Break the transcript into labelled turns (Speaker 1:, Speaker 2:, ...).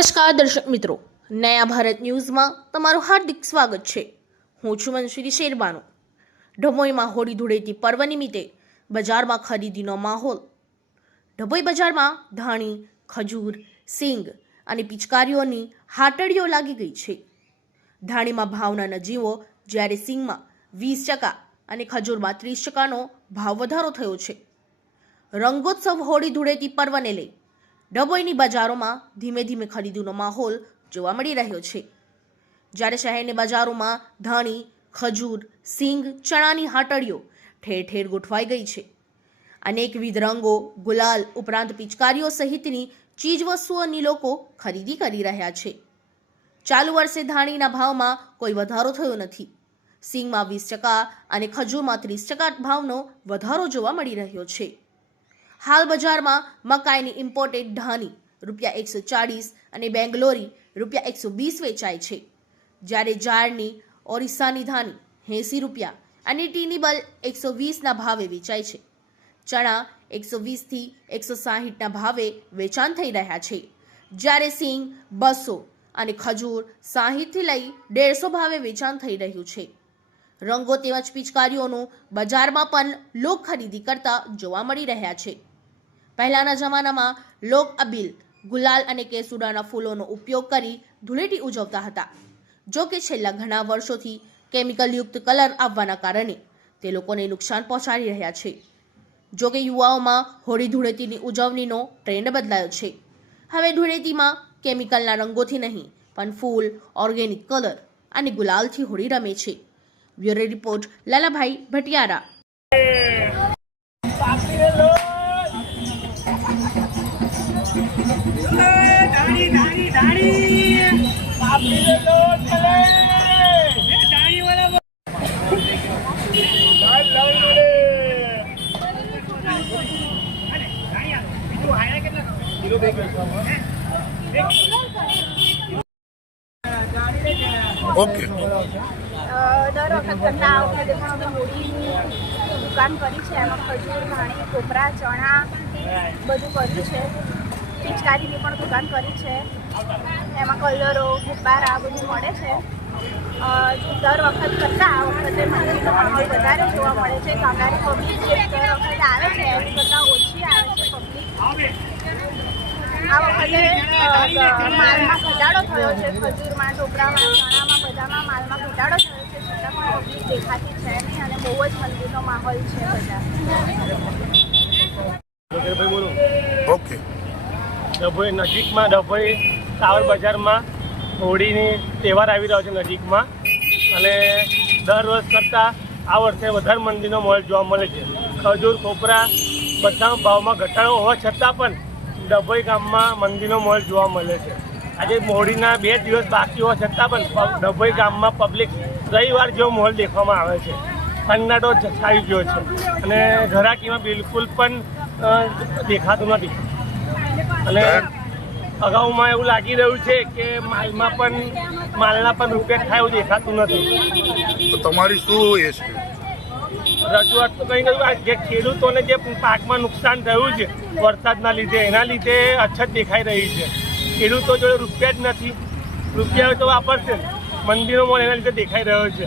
Speaker 1: નમસ્કાર દર્શક મિત્રો. નયા ભારત ન્યૂઝમાં તમારું હાર્દિક સ્વાગત છે. હું છું મનશ્રી શેરબાનો. ડભોઈમાં હોળી ધૂળેટી પર્વ નિમિત્તે બજારમાં ખરીદીનો માહોલ. ડભોઈ બજારમાં ધાણી, ખજૂર, સિંગ અને પિચકારીઓની હાટડીઓ લાગી ગઈ છે. ધાણીમાં ભાવના નજીવો જ્યારે સિંગમાં વીસ ટકા અને ખજૂરમાં ત્રીસ ટકાનો ભાવ વધારો થયો છે. રંગોત્સવ હોળી ધૂળેટી પર્વને લઈ ડભોઈની બજારોમાં ધીમે ધીમે ખરીદીનો માહોલ જોવા મળી રહ્યો છે. જ્યારે શહેરની બજારોમાં ધાણી, ખજૂર, સિંગ, ચણાની હાટડીઓ ઠેર ઠેર ગોઠવાઈ ગઈ છે. અનેકવિધ રંગો, ગુલાલ ઉપરાંત પિચકારીઓ સહિતની ચીજવસ્તુઓની લોકો ખરીદી કરી રહ્યા છે. ચાલુ વર્ષે ધાણીના ભાવમાં કોઈ વધારો થયો નથી. સિંગમાં વીસ ટકા અને ખજૂરમાં ત્રીસ ટકા ભાવનો વધારો જોવા મળી રહ્યો છે. હાલ બજારમાં મકાઈની ઇમ્પોર્ટેડ ધાની રૂપિયા એકસો ચાળીસ અને બેંગ્લોરી રૂપિયા એકસો વીસ વેચાય છે. જ્યારે જારની ઓરિસ્સાની ધાની એંસી રૂપિયા અને ટીનીબલ એકસો વીસના ભાવે વેચાય છે. ચણા એકસો વીસથી એકસો સાહીઠના ભાવે વેચાણ થઈ રહ્યા છે. જ્યારે સિંગ, બસો અને ખજૂર સાહીઠથી લઈ દેડસો ભાવે વેચાણ થઈ રહ્યું છે. રંગો તેમજ પિચકારીઓનું બજારમાં પણ લોક ખરીદી કરતા જોવા મળી રહ્યા છે. પહેલાના જમાનામાં લોક અબીલ, ગુલાલ અને કેસુડાના ફૂલોનો ઉપયોગ કરી ધૂળેટી ઉજવતા હતા. જો કે છેલ્લા ઘણા વર્ષોથી કેમિકલયુક્ત કલર આવવાના કારણે તે લોકોને નુકસાન પહોંચાડી રહ્યા છે. જો કે યુવાઓમાં હોળી ધૂળેટીની ઉજવણીનો ટ્રેન્ડ બદલાયો છે. હવે ધૂળેટીમાં કેમિકલના રંગોથી નહીં, પણ ફૂલ, ઓર્ગેનિક કલર અને ગુલાલથી હોળી રમે છે.
Speaker 2: Bureau report Lalabhai Bhatiyara. ચલે.
Speaker 3: Kilo
Speaker 4: okay. દર વખત કરતાં આ વખતે પણ અમે હોળીની દુકાન કરી છે. એમાં ખજૂર ધાણી કોપરા ચણા બધું કર્યું છે. પિચકારીની પણ દુકાન કરી છે. એમાં કલરો, ગુબ્બારા બધું મળે છે. દર વખત કરતાં આ વખતે મંદિરનો માહોલ વધારે જોવા મળે છે. ગામડાની પબ્લિક જે દર વખતે આવે છે, એની કરતાં ઓછી આવે છે પબ્લિક. આ વખતે માલમાં ઘટાડો થયો છે. ખજૂરમાં ટોપરામાં ચણામાં બધામાં માલમાં ઘટાડો થયો છે. છતાં પણ પબ્લિક દેખાતી છે નહીં અને બહુ જ મંદિરનો માહોલ છે બધા.
Speaker 2: ભાઈ બોલો.
Speaker 3: ઓકે.
Speaker 2: ડભોઈ નજીકમાં ડભોઈ ટાવર બજારમાં હોળીની તહેવાર આવી રહ્યો છે નજીકમાં. અને દર વર્ષ કરતાં આ વર્ષે વધારે મંદિરનો મોલ જોવા મળે છે. ખજૂર કોપરા બધા ભાવમાં ઘટાડો હોવા છતાં પણ ડભોઈ ગામમાં મંદિરનો મોલ જોવા મળે છે. આજે હોળીના બે દિવસ બાકી હોવા છતાં પણ ડભોઈ ગામમાં પબ્લિક રવિવાર જેવો મોલ દેખવામાં આવે છે. સન્નાટો છાઈ ગયો છે. અને ઘરાકીમાં બિલકુલ પણ દેખાતું નથી. અને અગાઉમાં એવું લાગી રહ્યું છે કે માલમાં પણ માલના પણ રૂપિયા થાય એવું દેખાતું નથી.
Speaker 3: તો તમારી શું એ છે?
Speaker 2: રજૂઆત તો કંઈ નથી જે ખેડૂતોને જે પાકમાં નુકસાન થયું છે વરસાદના લીધે એના લીધે અછત દેખાઈ રહી છે. ખેડૂતો જોડે રૂપિયા જ નથી. રૂપિયા તો વાપરશે મંદિરોમાં એના લીધે દેખાઈ રહ્યો છે.